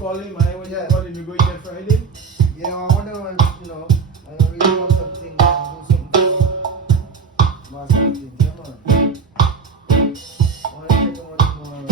call him? When you call him, you going there Friday? Yeah, I wonder when, I really want something, do something. Massive thing, yeah, man. I want to take them on tomorrow.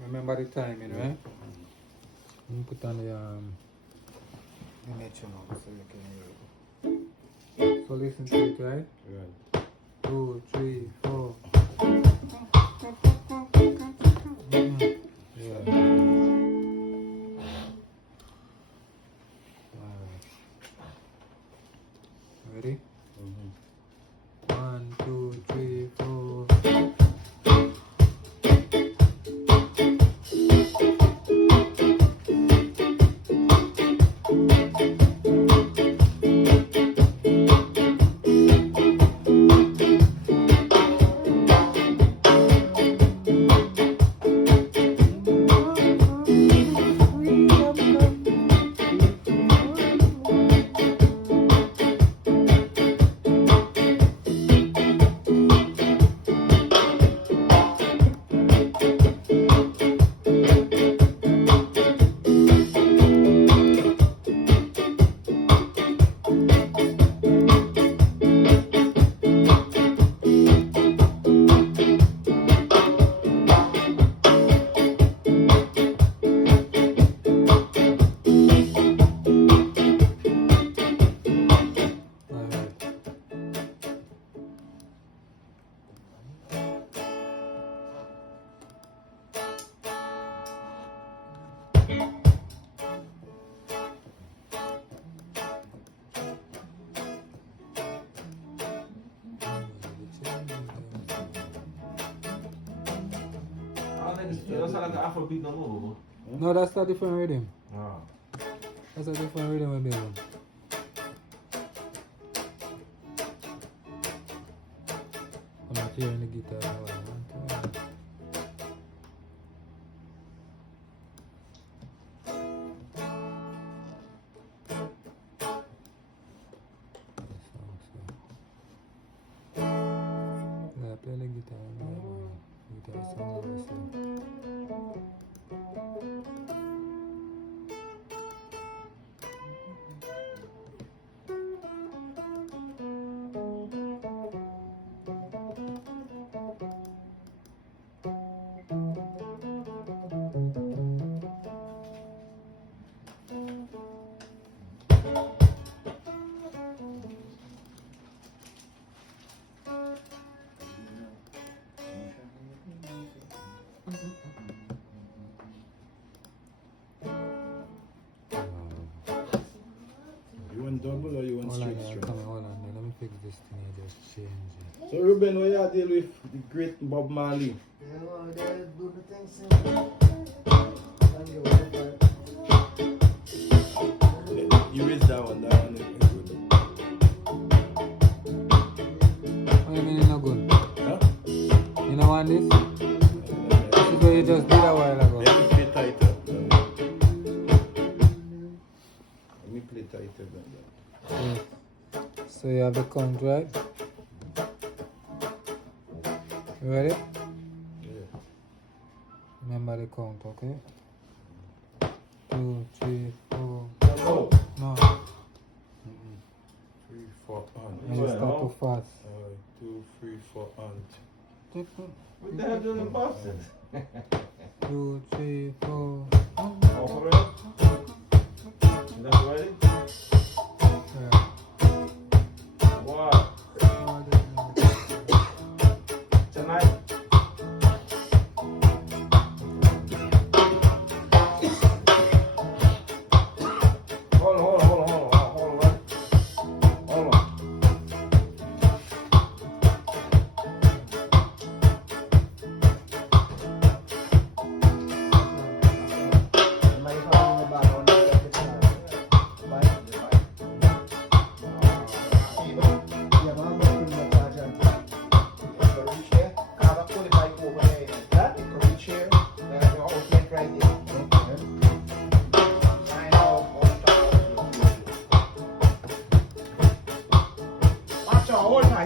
Remember the time, right? You put on the nature now, so you can hear it. So listen to it, right? Right. 2, 3, 4. Yeah. Ready? 1, 2, 3, 4. That's not like an Afrobeat no more. No, that's a different rhythm. Ah. That's a different rhythm we're building. I'm not hearing the guitar now. Yeah, play the guitar. Guitar sound also. You want double or you want straight string? Hold on, let me fix this thing and just change it. So Rueben, what you deal with the great Bob Marley? Yeah, well, they do the things You raise that one is good. What do you mean it's not good? Huh? You know want this? This is what you just did a while ago. Let me play tighter. Let me play tighter than that. Yeah. So you have the count, right? You ready? Yeah. Remember the count, okay? 2, 3, 4. Oh. No. 3, 4, And you start too fast. 2, 3, 4, and. What the hell do you Boston? 2, 3, 4. All for real? Is that ready?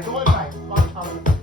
try. One time.